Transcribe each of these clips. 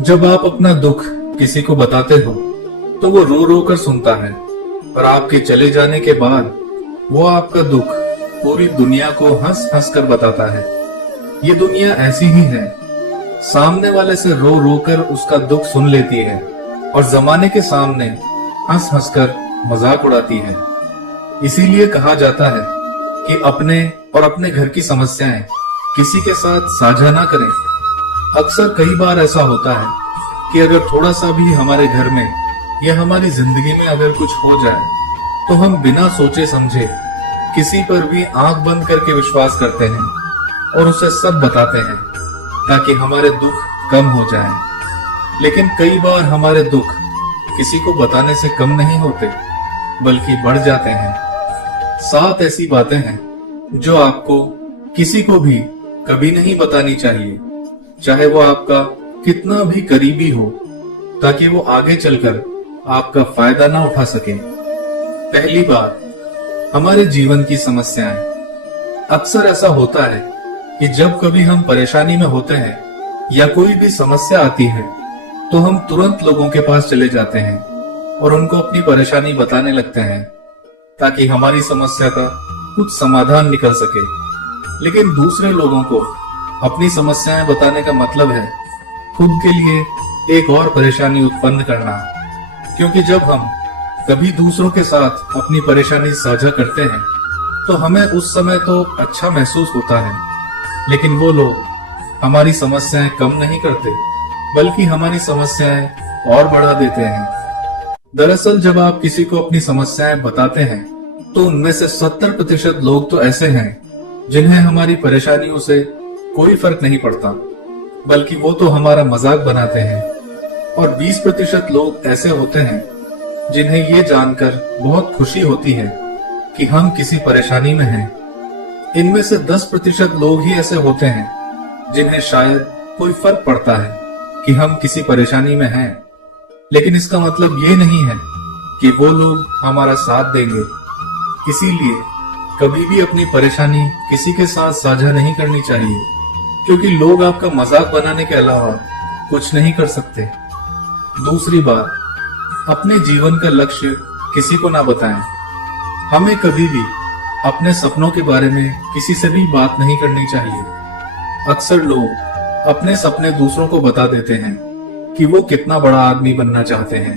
जब आप अपना दुख किसी को बताते हो तो वो रो रो कर सुनता है, और आपके चले जाने के बाद वो आपका दुख पूरी दुनिया को हंस हंस कर बताता है। ये दुनिया ऐसी ही है, सामने वाले से रो रो कर उसका दुख सुन लेती है और जमाने के सामने हंस हंस कर मजाक उड़ाती है। इसीलिए कहा जाता है कि अपने और अपने घर की समस्याएं किसी के साथ साझा ना करें। अक्सर कई बार ऐसा होता है कि अगर थोड़ा सा भी हमारे घर में या हमारी जिंदगी में अगर कुछ हो जाए तो हम बिना सोचे समझे किसी पर भी आंख बंद करके विश्वास करते हैं और उसे सब बताते हैं ताकि हमारे दुख कम हो जाए। लेकिन कई बार हमारे दुख किसी को बताने से कम नहीं होते बल्कि बढ़ जाते हैं। 7 ऐसी बातें हैं जो आपको किसी को भी कभी नहीं बतानी चाहिए, चाहे वो आपका कितना भी करीबी हो, ताकि वो आगे चलकर आपका फायदा ना उठा सके। पहली बात, हमारे जीवन की समस्याएं। अक्सर ऐसा होता है कि जब कभी हम परेशानी में होते हैं या कोई भी समस्या आती है तो हम तुरंत लोगों के पास चले जाते हैं और उनको अपनी परेशानी बताने लगते हैं ताकि हमारी समस्या का कुछ समाधान निकल सके। लेकिन दूसरे लोगों को अपनी समस्याएं बताने का मतलब है खुद के लिए एक और परेशानी उत्पन्न करना, क्योंकि जब हम कभी दूसरों के साथ अपनी परेशानी साझा करते हैं तो हमें उस समय तो अच्छा महसूस होता है, लेकिन वो लोग हमारी समस्याएं कम नहीं करते बल्कि हमारी समस्याएं और बढ़ा देते हैं। दरअसल जब आप किसी को अपनी समस्याएं बताते हैं तो उनमें से 70% लोग तो ऐसे हैं जिन्हें हमारी परेशानियों से कोई फर्क नहीं पड़ता, बल्कि वो तो हमारा मजाक बनाते हैं, और 20% लोग ऐसे होते हैं जिन्हें ये जानकर बहुत खुशी होती है कि हम किसी परेशानी में हैं। इनमें से 10% लोग ही ऐसे होते हैं जिन्हें शायद कोई फर्क पड़ता है कि हम किसी परेशानी में हैं, लेकिन इसका मतलब ये नहीं है कि वो लोग हमारा साथ देंगे। इसीलिए कभी भी अपनी परेशानी किसी के साथ साझा नहीं करनी चाहिए, क्योंकि लोग आपका मजाक बनाने के अलावा कुछ नहीं कर सकते। दूसरी बात, अपने जीवन का लक्ष्य किसी को ना बताएं। हमें कभी भी अपने सपनों के बारे में किसी से भी बात नहीं करनी चाहिए। अक्सर लोग अपने सपने दूसरों को बता देते हैं कि वो कितना बड़ा आदमी बनना चाहते हैं।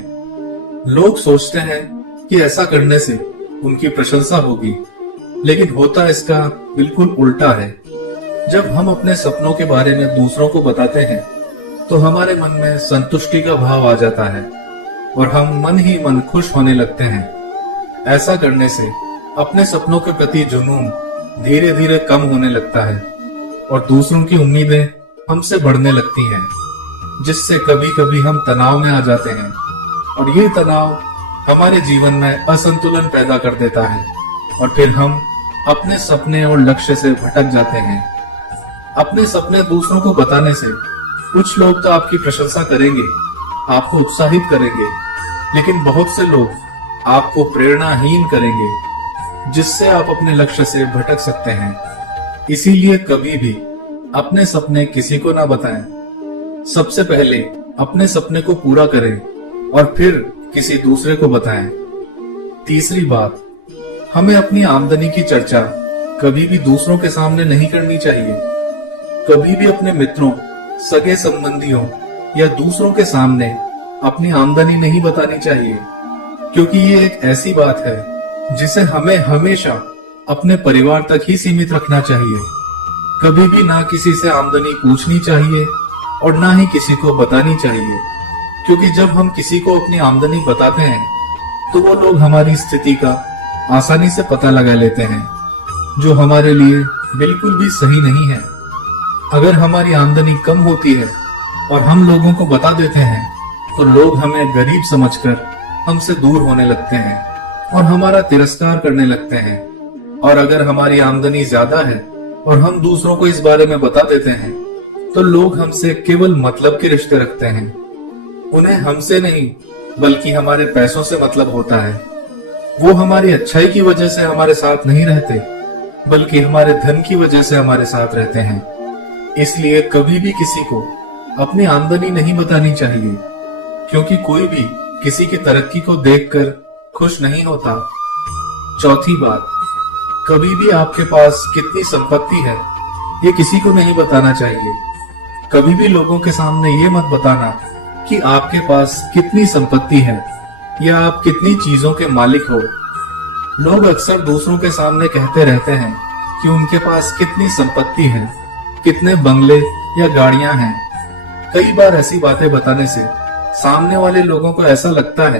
लोग सोचते हैं कि ऐसा करने से उनकी प्रशंसा होगी, लेकिन होता इसका बिल्कुल उल्टा है। जब हम अपने सपनों के बारे में दूसरों को बताते हैं तो हमारे मन में संतुष्टि का भाव आ जाता है और हम मन ही मन खुश होने लगते हैं। ऐसा करने से अपने सपनों के प्रति जुनून धीरे धीरे कम होने लगता है और दूसरों की उम्मीदें हमसे बढ़ने लगती हैं, जिससे कभी कभी हम तनाव में आ जाते हैं और ये तनाव हमारे जीवन में असंतुलन पैदा कर देता है और फिर हम अपने सपने और लक्ष्य से भटक जाते हैं। अपने सपने दूसरों को बताने से कुछ लोग तो आपकी प्रशंसा करेंगे, आपको उत्साहित करेंगे, लेकिन बहुत से लोग आपको प्रेरणाहीन करेंगे, जिससे आप अपने लक्ष्य से भटक सकते हैं। इसीलिए कभी भी अपने सपने किसी को ना बताएं। सबसे पहले अपने सपने को पूरा करें और फिर किसी दूसरे को बताएं। तीसरी बात, हमें अपनी आमदनी की चर्चा कभी भी दूसरों के सामने नहीं करनी चाहिए। कभी भी अपने मित्रों, सगे संबंधियों या दूसरों के सामने अपनी आमदनी नहीं बतानी चाहिए, क्योंकि ये एक ऐसी बात है जिसे हमें हमेशा अपने परिवार तक ही सीमित रखना चाहिए। कभी भी ना किसी से आमदनी पूछनी चाहिए और ना ही किसी को बतानी चाहिए, क्योंकि जब हम किसी को अपनी आमदनी बताते हैं तो वो लोग हमारी स्थिति का आसानी से पता लगा लेते हैं, जो हमारे लिए बिल्कुल भी सही नहीं है। अगर हमारी आमदनी कम होती है और हम लोगों को बता देते हैं तो लोग हमें गरीब समझकर हमसे दूर होने लगते हैं और हमारा तिरस्कार करने लगते हैं। और अगर हमारी आमदनी ज्यादा है और हम दूसरों को इस बारे में बता देते हैं तो लोग हमसे केवल मतलब के रिश्ते रखते हैं। उन्हें हमसे नहीं बल्कि हमारे पैसों से मतलब होता है। वो हमारी अच्छाई की वजह से हमारे साथ नहीं रहते, बल्कि हमारे धन की वजह से हमारे साथ रहते हैं। इसलिए कभी भी किसी को अपनी आमदनी नहीं बतानी चाहिए, क्योंकि कोई भी किसी की तरक्की को देखकर खुश नहीं होता। चौथी बात, कभी भी आपके पास कितनी संपत्ति है ये किसी को नहीं बताना चाहिए। कभी भी लोगों के सामने ये मत बताना कि आपके पास कितनी संपत्ति है या आप कितनी चीजों के मालिक हो। लोग अक्सर दूसरों के सामने कहते रहते हैं कि उनके पास कितनी संपत्ति है, कितने बंगले या गाड़ियां हैं। कई बार ऐसी बातें बताने से सामने वाले लोगों को ऐसा लगता है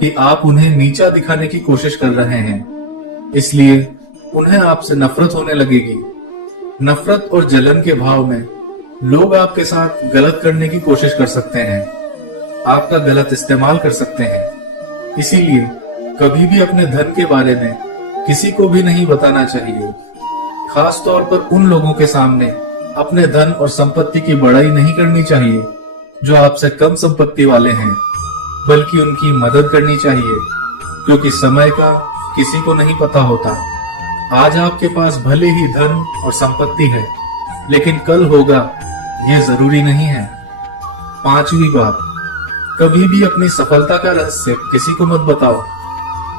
कि आप उन्हें नीचा दिखाने की कोशिश कर रहे हैं, इसलिए उन्हें आपसे नफरत होने लगेगी। नफरत और जलन के भाव में लोग आपके साथ गलत करने की कोशिश कर सकते हैं, आपका गलत इस्तेमाल कर सकते हैं। इसीलिए कभी भी अपने धन के बारे में किसी को भी नहीं बताना चाहिए। खास तौर पर उन लोगों के सामने अपने धन और संपत्ति की बड़ाई नहीं करनी चाहिए जो आपसे कम संपत्ति वाले हैं, बल्कि उनकी मदद करनी चाहिए, क्योंकि समय का किसी को नहीं पता होता। आज आपके पास भले ही धन और संपत्ति है, लेकिन कल होगा यह जरूरी नहीं है। पांचवी बात, कभी भी अपनी सफलता का रहस्य किसी को मत बताओ।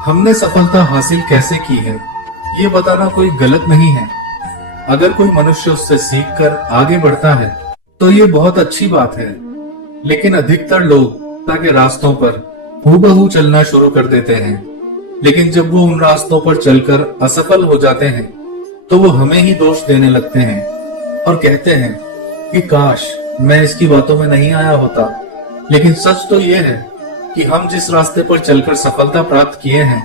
हमने सफलता हासिल कैसे की है ये बताना कोई गलत नहीं है। अगर कोई मनुष्य उससे सीखकर आगे बढ़ता है तो ये बहुत अच्छी बात है, लेकिन अधिकतर लोग के रास्तों पर हूबहू चलना शुरू कर देते हैं। लेकिन जब वो उन रास्तों पर चलकर असफल हो जाते हैं तो वो हमें ही दोष देने लगते हैं और कहते हैं कि काश मैं इसकी बातों में नहीं आया होता। लेकिन सच तो ये है कि हम जिस रास्ते पर चलकर सफलता प्राप्त किए हैं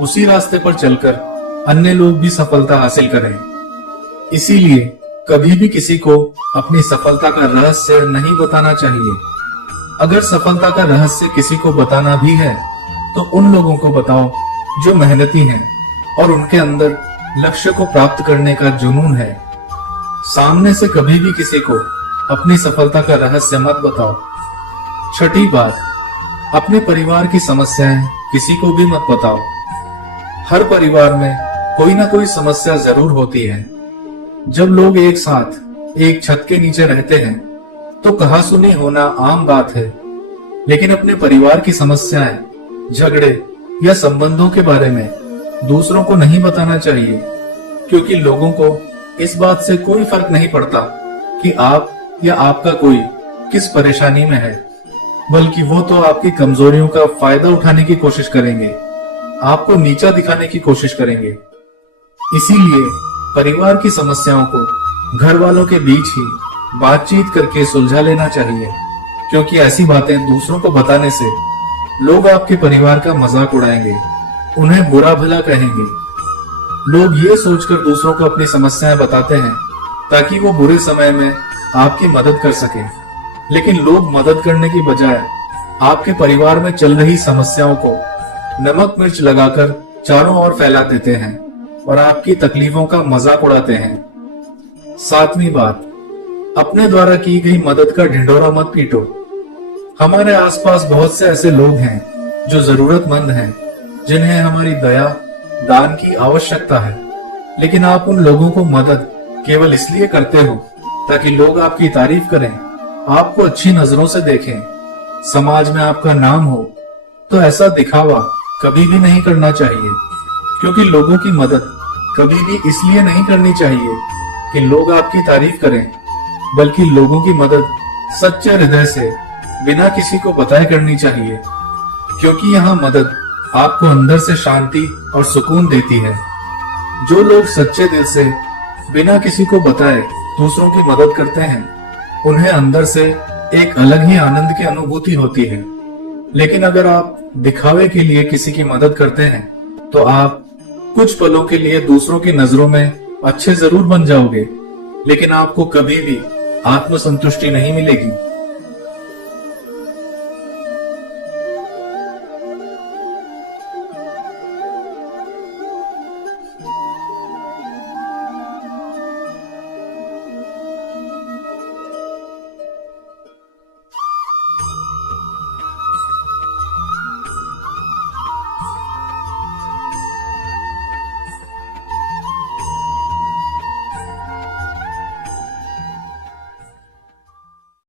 उसी रास्ते पर चलकर अन्य लोग भी सफलता हासिल करें। इसीलिए कभी भी किसी को अपनी सफलता का रहस्य नहीं बताना चाहिए। अगर सफलता का रहस्य किसी को बताना भी है तो उन लोगों को बताओ जो मेहनती हैं और उनके अंदर लक्ष्य को प्राप्त करने का जुनून है। सामने से कभी भी किसी को अपनी सफलता का रहस्य मत बताओ। छठी बात, अपने परिवार की समस्याएं किसी को भी मत बताओ। हर परिवार में कोई ना कोई समस्या जरूर होती है। जब लोग एक साथ एक छत के नीचे रहते हैं तो कहासुनी होना आम बात है, लेकिन अपने परिवार की समस्याएं, झगड़े या संबंधों के बारे में दूसरों को नहीं बताना चाहिए, क्योंकि लोगों को इस बात से कोई फर्क नहीं पड़ता कि आप या आपका कोई किस परेशानी में है, बल्कि वो तो आपकी कमजोरियों का फायदा उठाने की कोशिश करेंगे, आपको नीचा दिखाने की कोशिश करेंगे। इसीलिए परिवार की समस्याओं को घर वालों के बीच ही बातचीत करके सुलझा लेना चाहिए, क्योंकि ऐसी बातें दूसरों को बताने से लोग आपके परिवार का मजाक उड़ाएंगे, उन्हें बुरा भला कहेंगे। लोग ये सोचकर दूसरों को अपनी समस्याएं बताते हैं ताकि वो बुरे समय में आपकी मदद कर सके, लेकिन लोग मदद करने की बजाय आपके परिवार में चल रही समस्याओं को नमक मिर्च लगाकर चारों ओर फैला देते हैं और आपकी तकलीफों का मजाक उड़ाते हैं। सातवीं बात, अपने द्वारा की गई मदद का ढिंढोरा मत पीटो। हमारे आसपास बहुत से ऐसे लोग हैं जो जरूरतमंद हैं, जिन्हें हमारी दया दान की आवश्यकता है, लेकिन आप उन लोगों को मदद केवल इसलिए करते हो ताकि लोग आपकी तारीफ करें, आपको अच्छी नजरों से देखें, समाज में आपका नाम हो। तो ऐसा दिखावा कभी भी नहीं करना चाहिए, क्योंकि लोगों की मदद कभी भी इसलिए नहीं करनी चाहिए कि लोग आपकी तारीफ करें, बल्कि लोगों की मदद सच्चे हृदय से बिना किसी को बताए करनी चाहिए, क्योंकि यहाँ मदद आपको अंदर से शांति और सुकून देती है। जो लोग सच्चे दिल से बिना किसी को बताए दूसरों की मदद करते हैं, उन्हें अंदर से एक अलग ही आनंद की अनुभूति होती है। लेकिन अगर आप दिखावे के लिए किसी की मदद करते हैं तो आप कुछ पलों के लिए दूसरों की नजरों में अच्छे जरूर बन जाओगे, लेकिन आपको कभी भी आत्मसंतुष्टि नहीं मिलेगी।